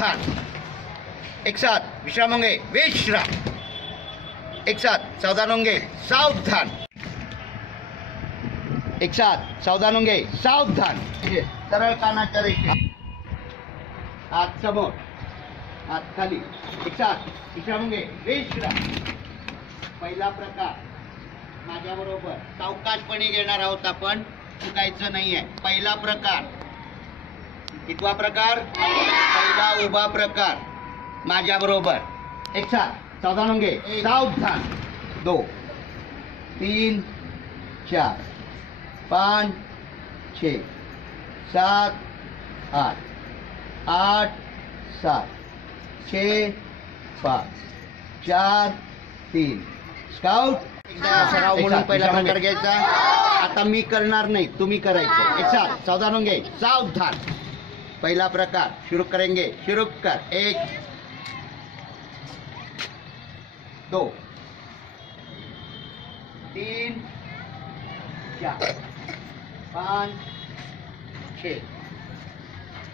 सावधान। एक साथ विश्राम होंगे, विश्राम। एक साथ सावधान होंगे, सावधान। एक साथ सावधान होंगे, सावधान। सरळ कानाच्या रेषे, हात समोर, हात खाली। एक साथ विश्राम होंगे, विश्राम। पहिला प्रकार माझ्या बरोबर सावकाशपणे घेणार आहोत आपण, चुकायचं नाहीये। पहिला प्रकार, कितवा प्रकार? पहिला उभा प्रकार माझ्या बरोबर। एक साथ सावधान होंगे, सावधान। 2 3 4 5 6 7 8 8 7 6 5 4 3 स्काउट। एकदा सराव म्हणून पहिला प्रकार घ्यायचा। आता मी करणार नाही, तुम्ही करायचं। एक साथ सावधान होंगे, सावधान। पहला प्रकार शुरू करेंगे, शुरू कर। 1 2 3 4 5 6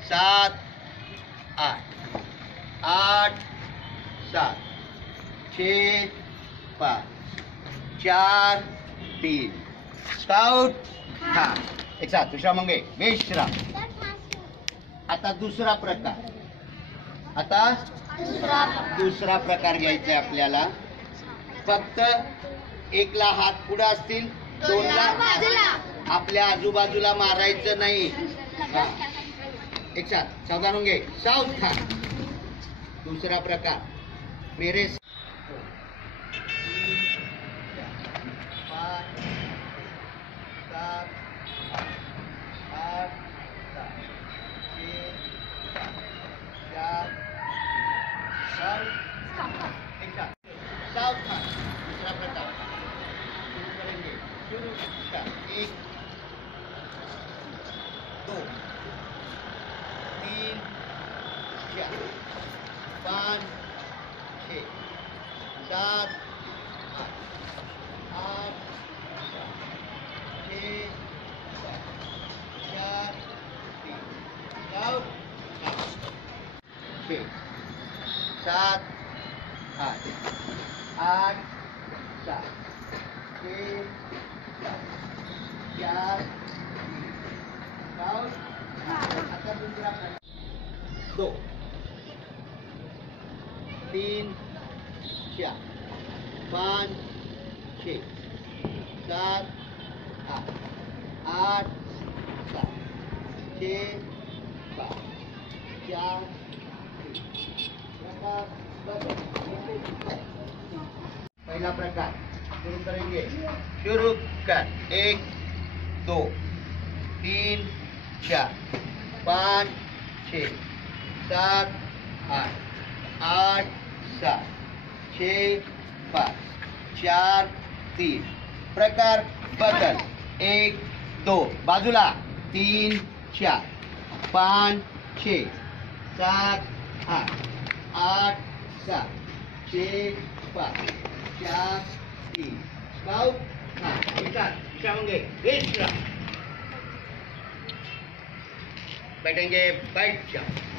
7 8 8 7 6 5 4 3 स्काउट। हाँ, एक साथ विश्राम होंगे, विश्राम। आता दुसरा प्रकार, आता दुसरा प्रकार घ्यायचा आहे आपल्याला। फक्त एकला हात पुढे असतील, दोनला आपल्या आजूबाजूला मारायचं नाही। एक साथ सावधान होंगे, सावधान। दूसरा प्रकार मेरे 1 2 3 4 5 6 7 8 6 4 3 6 7 8 8 7 6 4 आता दूसरा 2 3 4 5 6 7 8 8 7 6 5 4 पहला प्रकार शुरू करेंगे, शुरू कर। 1 2 3 4 5 6 7 8 8 7 6 5 4 3 प्रकार बदल। 1 2 बाजूला 3 4 5 6 7 8 8 7 6 5 4 3 स्काउट। हाँ, एक साथ विश्राम होंगे, विश्राम। बैठेंगे, बैठ जाओ।